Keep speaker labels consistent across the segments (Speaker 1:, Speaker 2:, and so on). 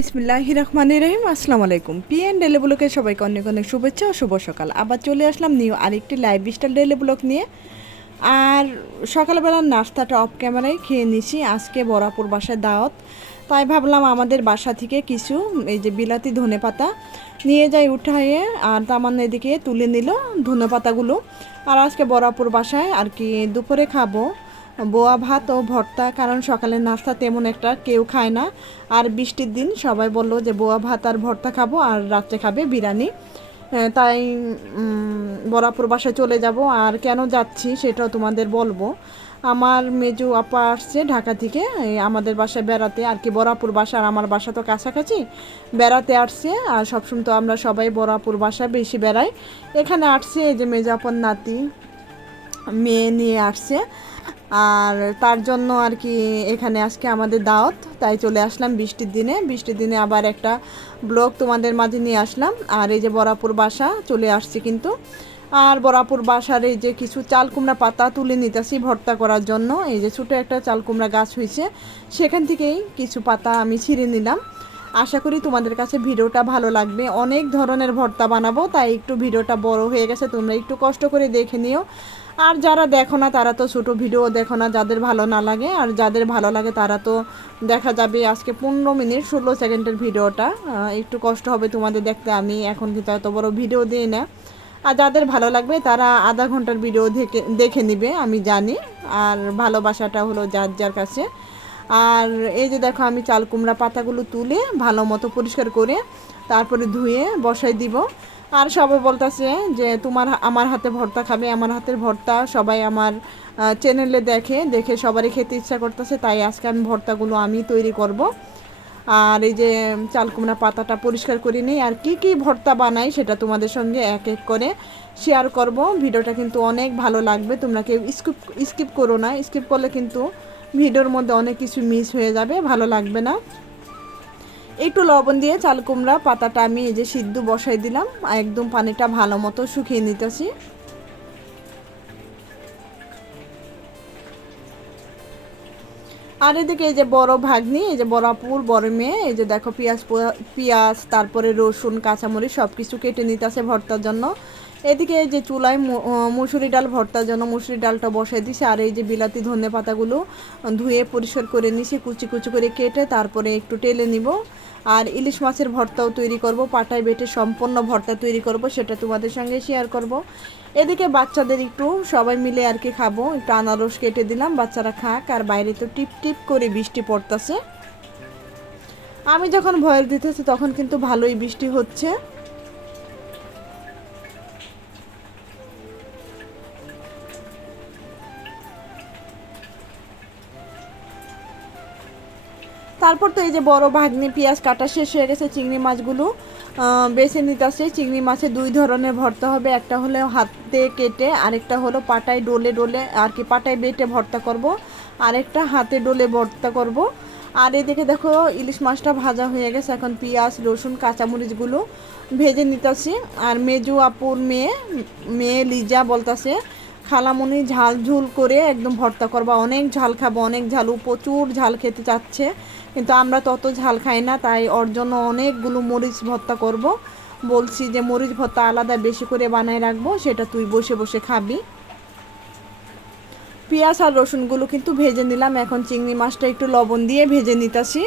Speaker 1: বিসমিল্লাহ রহমান রহিম, আসসালামু আলাইকুম। পিএন ডেলি ব্লকে সবাইকে অনেক অনেক শুভেচ্ছা ও শুভ সকাল। আবার চলে আসলাম নিউ আরেকটি লাইভ স্টাইল ডেলি ব্লক নিয়ে। আর সকালবেলার নাস্তাটা অফ ক্যামেরায় খেয়ে নিছি। আজকে বরাপুর বাসায় দাওয়াত। তাই ভাবলাম আমাদের বাসা থেকে কিছু, এই যে বিলাতি ধনে পাতা নিয়ে যাই উঠাইয়ে আর তামান এদিকে তুলে নিল ধনে পাতাগুলো। আর আজকে বরাপুর বাসায় আর কি দুপুরে খাব। বোয়া ভাত ও ভর্তা কারণ সকালের নাস্তা তেমন একটা কেউ খায় না। আর বৃষ্টির দিন সবাই বলল যে বোয়া ভাত আর ভর্তা খাব আর রাত্রে খাবে বিরিয়ানি। তাই উম, বরাপুর বাসায় চলে যাব। আর কেন যাচ্ছি সেটাও তোমাদের বলব। আমার মেজু আপা আসছে ঢাকা থেকে আমাদের বাসায় বেড়াতে। আর কি বরাপুর বাসা আর আমার বাসা তো কাছাকাছি। বেড়াতে আসছে আর সবসময় তো আমরা সবাই বরাপুর বাসায় বেশি বেড়াই। এখানে আসছে এই যে মেজু আপার নাতি মেয়ে নিয়ে আসছে। আর তার জন্য আর কি এখানে আজকে আমাদের দাওয়াত, তাই চলে আসলাম বৃষ্টির দিনে। বৃষ্টির দিনে আবার একটা ব্লগ তোমাদের মাঝে নিয়ে আসলাম। আর এই যে বরাপুর বাসা চলে আসছি কিন্তু। আর বরাপুর বাসার এই যে কিছু চাল কুমড়া পাতা তুলে নিতেছি ভর্তা করার জন্য। এই যে ছোটো একটা চাল কুমড়া গাছ হয়েছে, সেখান থেকেই কিছু পাতা আমি ছিঁড়ে নিলাম। আশা করি তোমাদের কাছে ভিডিওটা ভালো লাগবে। অনেক ধরনের ভর্তা বানাবো, তাই একটু ভিডিওটা বড় হয়ে গেছে, তোমরা একটু কষ্ট করে দেখে নিও। আর যারা দেখো না, তারা তো ছোটো ভিডিও দেখো না, যাদের ভালো না লাগে। আর যাদের ভালো লাগে, তারা তো দেখা যাবে আজকে পনেরো মিনিট, ষোলো সেকেন্ডের ভিডিওটা। একটু কষ্ট হবে তোমাদের দেখতে, আমি এখন কিন্তু এত বড় ভিডিও দিই না। আর যাদের ভালো লাগবে, তারা আধা ঘণ্টার ভিডিও দেখে দেখে নিবে, আমি জানি। আর ভালোবাসাটা হলো যার যার কাছে। আর এই যে দেখো, আমি চাল কুমড়া পাতাগুলো তুলে ভালো মতো পরিষ্কার করে তারপরে ধুয়ে বসাই দিব। আর সবাই বলতেছে যে, তোমার আমার হাতে ভর্তা খাবে, আমার হাতের ভর্তা। সবাই আমার চ্যানেলে দেখে দেখে সবারই খেতে ইচ্ছা করতেছে, তাই আজকে আমি ভর্তাগুলো আমি তৈরি করব। আর এই যে, চাল কুমড়া পাতাটা পরিষ্কার করে নিই, আর কি কি ভর্তা বানাই সেটা তোমাদের সঙ্গে এক এক করে শেয়ার করব। ভিডিওটা কিন্তু অনেক ভালো লাগবে, তোমরা কেউ স্কিপ স্কিপ করো না। স্কিপ করলে কিন্তু ভিডিওর মধ্যে অনেক কিছু মিস হয়ে যাবে, ভালো লাগবে না। একটু লবণ দিয়ে চাল কুমড়া, পাতাটা আমি এই যে সিদ্ধ বসাই দিলাম একদম পানিটা ভালো মতো শুকিয়ে নিতেছি। আর এদিকে এই যে বড় ভাগ্নি, এই যে বড়াপুর বড় মেয়ে, এই যে দেখো পেঁয়াজ পেঁয়াজ, তারপরে রসুন, কাঁচামরিচ সব কিছু কেটে নিতেছে ভর্তার জন্য। এদিকে এই যে চুলায় মুসুরি ডাল ভর্তার জন্য মুসুরি ডালটা বসাই দিছি, আর এই যে বিলাতি ধনে পাতাগুলো ধুয়ে পরিষ্কার করে নিছি, কুচি কুচি করে কেটে তারপরে একটু টেলে নিব। আর ইলিশ মাছের ভর্তাও তৈরি করব, পাটায় বেটে সম্পূর্ণ ভর্তা তৈরি করব, সেটা তোমাদের সঙ্গে শেয়ার করব। এদিকে বাচ্চাদের একটু সবাই মিলে আর কি খাব, একটু আনারস কেটে দিলাম, বাচ্চারা খাক, আর বাইরে তো টিপ টিপ করে বৃষ্টি পড়তেছে। আমি যখন ভয়ের দিতেছি, তখন কিন্তু ভালোই বৃষ্টি হচ্ছে। তারপর তো এই যে বড় ভাগ্নি পেঁয়াজ কাটা শেষ হয়ে গেছে, চিংড়ি মাছগুলো বেছে নিতেছে চিংড়ি মাছে দুই ধরনের ভর্তা হবে, একটা হলো হাতে কেটে, আরেকটা হলো পাটায় ডোলে ডোলে, আর কি পাটায় বেটে ভর্তা করব, আরেকটা হাতে ডোলে ভর্তা করব। আর এদিকে দেখো, ইলিশ মাছটা ভাজা হয়ে গেছে, এখন পেঁয়াজ, রসুন, কাঁচামরিচগুলো ভেজে নিতেছি আর মেজু আপুর মেয়ে মেয়ে লিজা বলতাছে, খালামুনি ঝাল ঝুল করে একদম ভর্তা করবা, অনেক ঝাল খাব, অনেক ঝাল প্রচুর ঝাল খেতে চাচ্ছে। কিন্তু আমরা তত ঝাল খাই না, তাই ওর জন্য অনেকগুলো মরিচ ভর্তা করব। বলছি যে মরিচ ভর্তা আলাদা বেশি করে বানায় রাখব, সেটা তুই বসে বসে খাবি। পেঁয়াজ আর রসুনগুলো কিন্তু ভেজে নিলাম, এখন চিংড়ি মাছটা একটু লবণ দিয়ে ভেজে নিতাছি।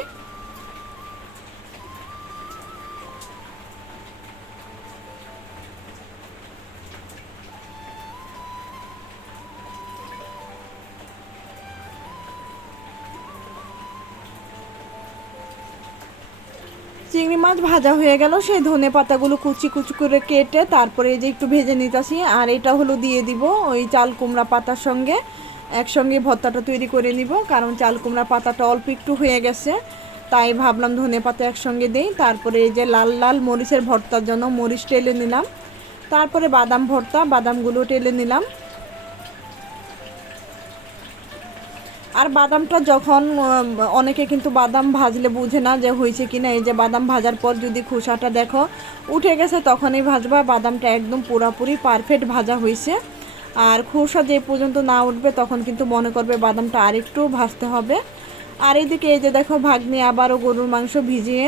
Speaker 1: ভাজা হয়ে গেল। সেই ধনে পাতাগুলো কুচি কুচি করে কেটে তারপরে এই যে একটু ভেজে নিতেছি, আর এটা হলো দিয়ে দিব ওই চাল কুমড়া পাতার সঙ্গে। একসঙ্গে ভর্তাটা তৈরি করে নিব, কারণ চাল কুমড়া পাতাটা অল্প একটু হয়ে গেছে। তাই ভাবলাম ধনে পাতা একসঙ্গে দিই। তারপরে এই যে লাল লাল মরিচের ভর্তার জন্য মরিচ টেলে নিলাম। তারপরে বাদাম ভর্তা, বাদামগুলো টেলে নিলাম। আর বাদামটা যখন অনেকে কিন্তু বাদাম ভাজলে বুঝে না যে হয়েছে কি না এই যে বাদাম ভাজার পর যদি খোসাটা দেখো, উঠে গেছে তখনই ভাজবা। বাদামটা একদম পুরাপুরি পারফেক্ট ভাজা হয়েছে। আর খোসা যে পর্যন্ত না উঠবে তখন কিন্তু মনে করবে বাদামটা আরেকটু ভাজতে হবে। আর এদিকে এই যে দেখো, ভাগ্নি আবারও গরুর মাংস ভিজিয়ে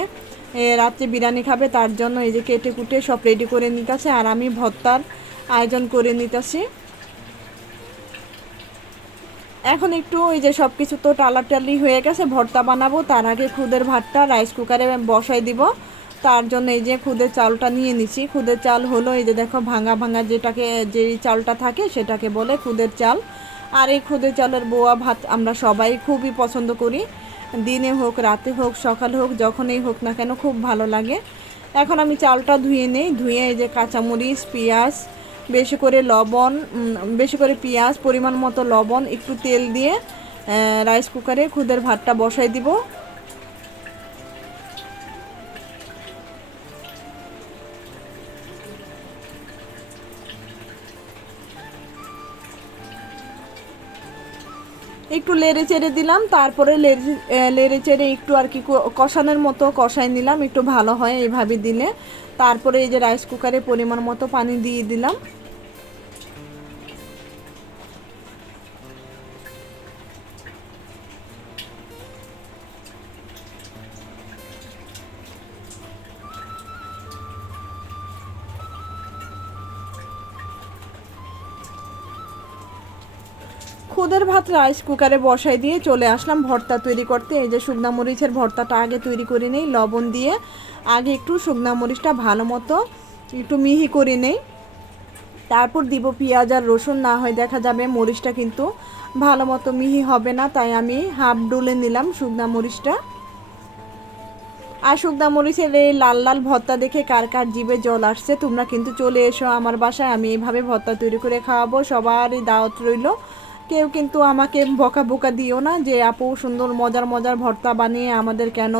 Speaker 1: রাত্রে বিরিয়ানি খাবে। তার জন্য এই যে কেটে কুটে সব রেডি করে নিতেছে। আর আমি ভর্তার আয়োজন করে নিতেছি। এখন একটু ওই যে সব কিছু তো টালাটালি হয়ে গেছে, ভর্তা বানাবো, তার আগে খুদের ভাতটা রাইস কুকারে বসাই দিব। তার জন্য এই যে খুদের চালটা নিয়ে নিছি। খুদের চাল হলো এই যে দেখো ভাঙা ভাঙা যেটাকে, যেই চালটা থাকে সেটাকে বলে খুদের চাল। আর এই খুদের চালের বোয়া ভাত আমরা সবাই খুবই পছন্দ করি। দিনে হোক, রাতে হোক, সকালে হোক, যখনই হোক না কেন খুব ভালো লাগে। এখন আমি চালটা ধুয়ে নেই। ধুয়ে এই যে কাঁচামরিচ, পেঁয়াজ বেশি করে লবণ বেশি করে পেঁয়াজ, পরিমাণ মতো লবণ, একটু তেল দিয়ে রাইস কুকারে খুদের ভাতটা বসাই দিব। একটু লেড়ে চেড়ে দিলাম, তারপরে লেড়ে চেড়ে একটু আর কি কষানোর মতো কষাই নিলাম, একটু ভালো হয় এইভাবে দিলে। তারপরে এই যে রাইস কুকারে পরিমাণ মতো পানি দিয়ে দিলাম। খুদের ভাত রাইস কুকারে বসাই দিয়ে চলে আসলাম। ভর্তা তৈরি করতে। এই যে শুকনা মরিচের ভর্তাটা আগে তৈরি করে নেই, লবণ দিয়ে। আগে একটু শুকনা মরিচটা ভালো মতো একটু মিহি করে নেই। তারপর দিব পেঁয়াজ আর রসুন, না হয় দেখা যাবে মরিচটা কিন্তু ভালো মতো মিহি হবে না, তাই আমি হাফ ডুলে নিলাম শুকনা মরিচটা। আর শুকনা মরিচের এই লাল লাল ভর্তা দেখে কার কার জিভে জল আসছে, তোমরা কিন্তু চলে এসো আমার বাসায়। আমি এইভাবে ভর্তা তৈরি করে খাওয়াবো, সবারই দাওয়াত রইল। কেউ কিন্তু আমাকে বকা বোকা দিও না যে, আপু, সুন্দর মজার মজার ভর্তা বানিয়ে আমাদের কেন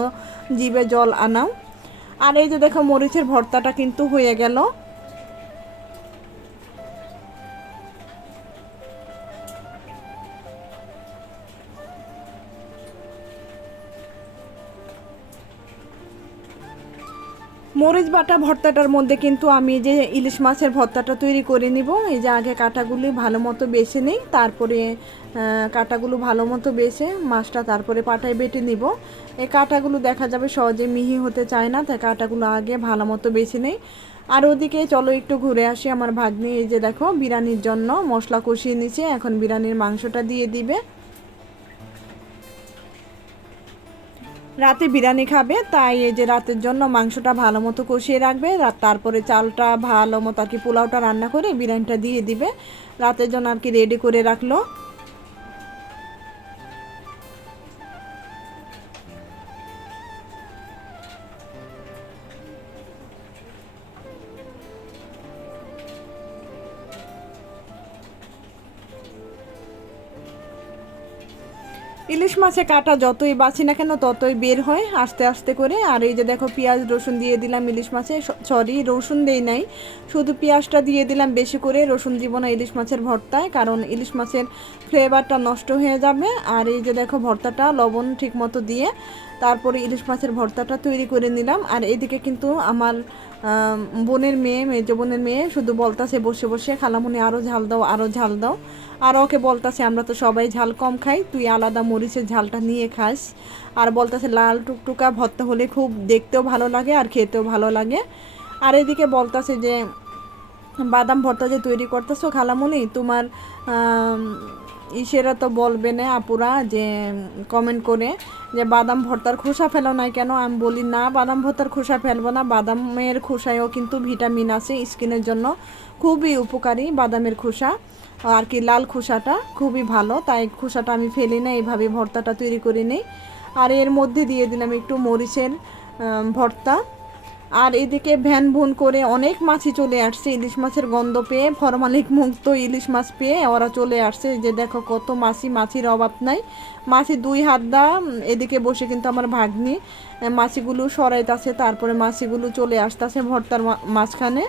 Speaker 1: জীবে জল আনাও? আর এই যে দেখো, মরিচের ভর্তাটা কিন্তু হয়ে গেল। মরিচ বাটা ভর্তাটার মধ্যে কিন্তু আমি যে ইলিশ মাছের ভর্তাটা তৈরি করে নিব। এই যে আগে কাঁটাগুলি ভালো মতো বেছে নিই, তারপরে কাঁটাগুলো ভালো মতো বেছে মাছটা তারপরে পাটায় বেটে নিব। এই কাঁটাগুলো দেখা যাবে সহজে মিহি হতে চায় না, তাই কাঁটাগুলো আগে ভালো মতো বেছে নেই। আর ওদিকে চলো একটু ঘুরে আসি আমার ভাগ্নি, এই যে দেখো, বিরিয়ানির জন্য মশলা কষিয়ে নিচ্ছে এখন বিরিয়ানির মাংসটা দিয়ে দিবে। রাতে বিরিয়ানি খাবে, তাই এই যে রাতের জন্য মাংসটা ভালো মতো কষিয়ে রাখবে তারপরে চালটা ভালো মতো আর কি পোলাওটা রান্না করে বিরিয়ানিটা দিয়ে দিবে। রাতের জন্য আর কি রেডি করে রাখল। ইলিশ মাছে কাটা যতই বাছি না কেন ততই বের হয় আস্তে আস্তে করে। আর এই যে দেখো, পেঁয়াজ, রসুন দিয়ে দিলাম ইলিশ মাছে। সরি, রসুন দেই নাই। শুধু পেঁয়াজটা দিয়ে দিলাম বেশি করে। রসুন দিব না ইলিশ মাছের ভর্তায়, কারণ ইলিশ মাছের ফ্লেভারটা নষ্ট হয়ে যাবে। আর এই যে দেখো, ভর্তাটা লবণ ঠিক মতো দিয়ে তারপরে ইলিশ মাছের ভর্তাটা তৈরি করে নিলাম। আর এদিকে কিন্তু আমার বোনের মেয়ে, মেজ বোনের মেয়ে শুধু বলতাছে বসে বসে, খালামুনি আরও ঝাল দাও আরও ঝাল দাও। আর ওকে বলতাছে, আমরা তো সবাই ঝাল কম খাই, তুই আলাদা মরিচের ঝালটা নিয়ে খাস। আর বলতাছে, লাল টুকটুকা ভর্তা হলে খুব দেখতেও ভালো লাগে আর খেতেও ভালো লাগে। আর এদিকে বলতাছে যে, বাদাম ভর্তা যে তৈরি করতেছো খালামুনি, তোমার ইসেরা তো বলবে না আপুরা যে কমেন্ট করে যে বাদাম ভর্তার খোসা ফেলো না কেন? আমি বলি, না, বাদাম ভর্তার খোসা ফেলব না। বাদামের খোসায়ও কিন্তু ভিটামিন আছে স্কিনের জন্য। খুবই উপকারী বাদামের খোসা। আর কি লাল খোসাটা খুবই ভালো, তাই খোসাটা আমি ফেলি না, এইভাবে ভর্তাটা তৈরি করে নিই। আর এর মধ্যে দিয়ে দিলাম একটু মরিচের ভর্তা। আর এদিকে ভ্যান ভুন করে অনেক মাছই চলে আসছে। ইলিশ মাছের গন্ধ পেয়ে ফরমালিক মুক্ত ইলিশ মাছ পেয়ে ওরা চলে আসছে। যে দেখো কত মাছি, মাছির অভাব নাই। মাছি দুই হাত দা, এদিকে বসে কিন্তু আমার ভাগ্নি। মাছিগুলো সরাইতাছে, তারপরে মাছিগুলো চলে আসতেছে ভর্তার মাঝখানে।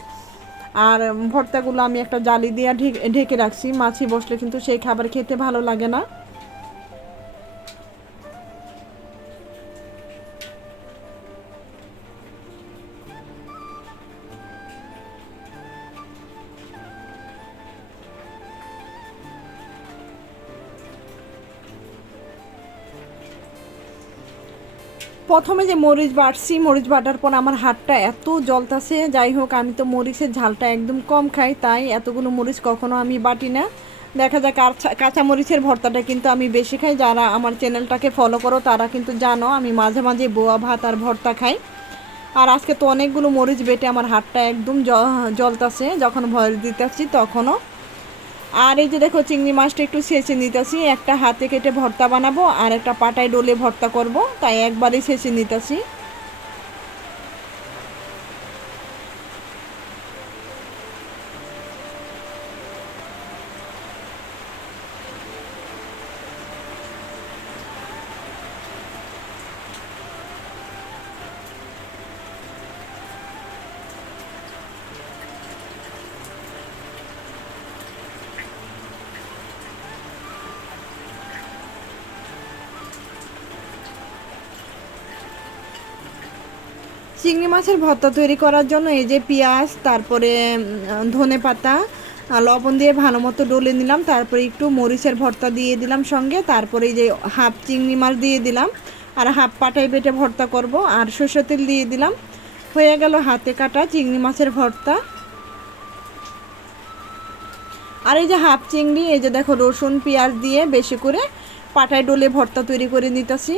Speaker 1: আর ভর্তাগুলো আমি একটা জালি দিয়ে ঢেকে রাখছি। মাছি বসলে কিন্তু সেই খাবার খেতে ভালো লাগে না। প্রথমে যে মরিচ বাটছি, মরিচ বাটার পর আমার হাতটা এত জলতাছে যাই হোক, আমি তো মরিচের ঝালটা একদম কম খাই, তাই এতগুলো মরিচ কখনো আমি বাটি না। দেখা যায় কাঁচা কাঁচা মরিচের ভর্তাটা কিন্তু আমি বেশি খাই। যারা আমার চ্যানেলটাকে ফলো করো, তারা কিন্তু জানো, আমি মাঝে মাঝে বোয়া ভাত আর ভর্তা খাই। আর আজকে তো অনেকগুলো মরিচ বেটে আমার হাতটা একদম জ- জ্বলতাছে। যখন ভয়েস দিতেছি, তখনও আর এই যে দেখো চিংড়ি মাছটা একটু ছেঁচে নিতেছি। একটা হাতে কেটে ভর্তা বানাবো, আর একটা পাটায় ডোলে ভর্তা করব। তাই একবারই ছেঁচে নিতেছি। চিংড়ি মাছের ভর্তা তৈরি করার জন্য এই যে পেঁয়াজ, তারপরে ধনে পাতা লবণ দিয়ে ভালো মতো ডলে নিলাম, তারপরে একটু মরিচের ভর্তা দিয়ে দিলাম সঙ্গে, তারপরে এই যে হাফ চিংড়ি মাছ দিয়ে দিলাম, আর হাফ পাটাই বেটে ভর্তা করব, আর সরষের তেল দিয়ে দিলাম। হয়ে গেল হাতে কাটা চিংড়ি মাছের ভর্তা। আর এই যে হাফ চিংড়ি, এই যে দেখো রসুন, পেঁয়াজ দিয়ে বেশি করে পাটায় ডলে ভর্তা তৈরি করে নিতেছি।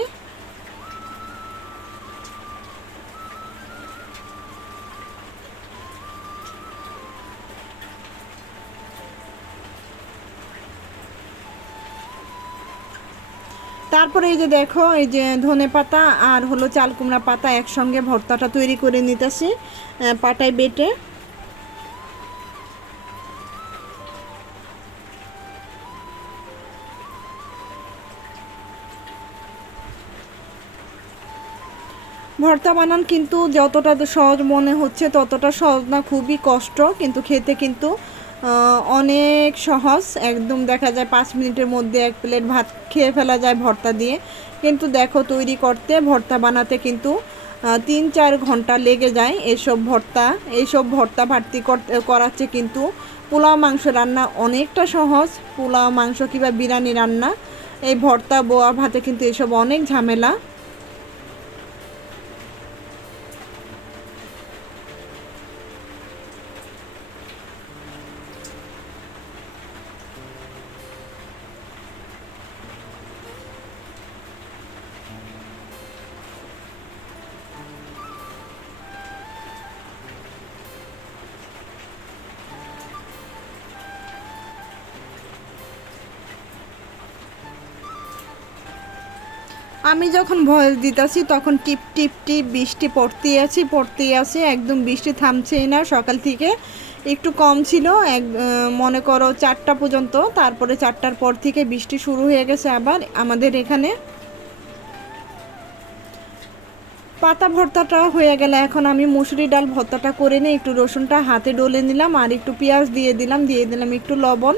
Speaker 1: তারপরে এই যে দেখো, এই যে ধনে পাতা আর হলো চাল কুমড়া পাতা একসঙ্গে ভর্তাটা তৈরি করে নিতেছি পাটায় বেটে। ভর্তা বানান কিন্তু যতটা সহজ মনে হচ্ছে ততটা সহজ না, খুবই কষ্ট, কিন্তু খেতে কিন্তু অনেক সহজ। একদম দেখা যায় পাঁচ মিনিটের মধ্যে এক প্লেট ভাত খেয়ে ফেলা যায় ভর্তা দিয়ে। কিন্তু দেখো তৈরি করতে, ভর্তা বানাতে কিন্তু তিন চার ঘণ্টা লেগে যায় এসব ভর্তা। এইসব ভর্তা করতে করাচ্ছে কিন্তু পোলাও, মাংস রান্না অনেকটা সহজ। পোলাও, মাংস কিংবা বিরিয়ানি রান্না, এই ভর্তা, বোয়া, ভাতে কিন্তু এসব অনেক ঝামেলা। আমি যখন ভয়েস দিতেছি, তখন টিপ টিপ টিপ বৃষ্টি পড়তেই আছি, পড়তেই আছে, একদম বৃষ্টি থামছেই না সকাল থেকে। একটু কম ছিল, এক মনে করো চারটা পর্যন্ত, তারপরে চারটার পর থেকে বৃষ্টি শুরু হয়ে গেছে আবার আমাদের এখানে। পাতা ভর্তাটা হয়ে গেলে এখন আমি মুসুরি ডাল ভর্তাটা করে নিই একটু রসুনটা হাতে ডলে নিলাম আর একটু পেঁয়াজ দিয়ে দিলাম দিয়ে দিলাম একটু লবণ।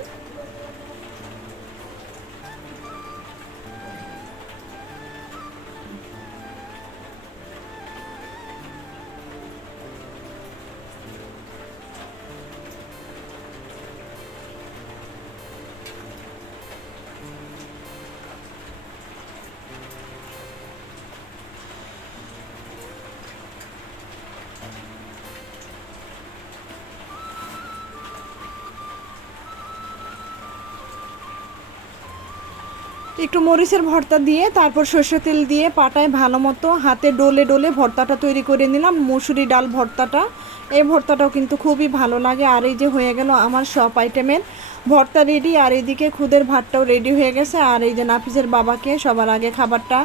Speaker 1: একটু মরিচের ভর্তা দিয়ে, তারপর সর্ষে তেল দিয়ে পাটায় ভালো মতো হাতে ডোলে ডোলে ভর্তাটা তৈরি করে নিলাম, মুসুরি ডাল ভর্তাটা। এই ভর্তাটাও কিন্তু খুবই ভালো লাগে। আর এই যে হয়ে গেল আমার সব আইটেমের ভর্তা রেডি আর এদিকে খুদের ভাতটাও রেডি হয়ে গেছে। আর এই যে নাফিসের বাবাকে সবার আগে খাবারটা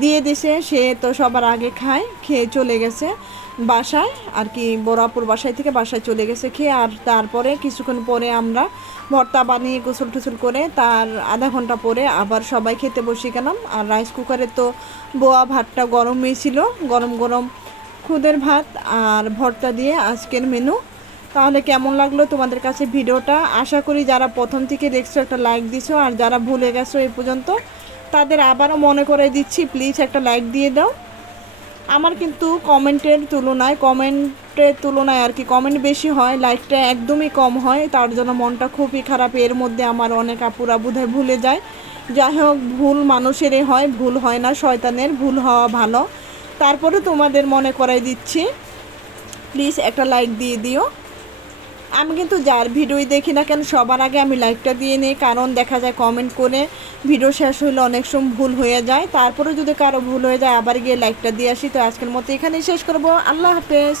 Speaker 1: দিয়ে দিছে, সে তো সবার আগে খায়, খেয়ে চলে গেছে বাসায়, আর কি বড়াপুর বাসায় থেকে বাসায় চলে গেছে খেয়ে, আর তারপরে কিছুক্ষণ পরে আমরা ভর্তা বানিয়ে গোসল টুসল করে তার আধা ঘণ্টা পরে আবার সবাই খেতে বসে গেলাম। আর রাইস কুকারে তো বোয়া ভাতটা গরম হয়েছিল গরম গরম খুদের ভাত আর ভর্তা দিয়ে আজকের মেনু তাহলে কেমন লাগল তোমাদের কাছে ভিডিওটা? আশা করি যারা প্রথম থেকে দেখছ একটা লাইক দিছো, আর যারা ভুলে গেছো এই পর্যন্ত তাদের আবারও মনে করে দিচ্ছি প্লিজ একটা লাইক দিয়ে দাও। আমার কিন্তু কমেন্টের তুলনায় কমেন্টের তুলনায় আর কি কমেন্ট বেশি হয় লাইকটা একদমই কম হয়, তার জন্য মনটা খুবই খারাপ। এর মধ্যে আমার অনেক আপুরা বোধহয় ভুলে যায়। যাই হোক, ভুল মানুষেরই হয়, ভুল হয় না শয়তানের, ভুল হওয়া ভালো। তারপরে তোমাদের মনে করাই দিচ্ছি প্লিজ একটা লাইক দিয়ে দিও। আমি কিন্তু যার ভিডিওই দেখি না কেন, সবার আগে আমি লাইকটা দিয়ে নিই, কারণ দেখা যায় কমেন্ট করে ভিডিও শেষ হলে অনেক সময় ভুল হয়ে যায়। তারপরে যদি কারও ভুল হয়ে যায়, আবার গিয়ে লাইকটা দিয়ে আসি। তো আজকের মতো এখানেই শেষ করব। আল্লাহ হাফেজ।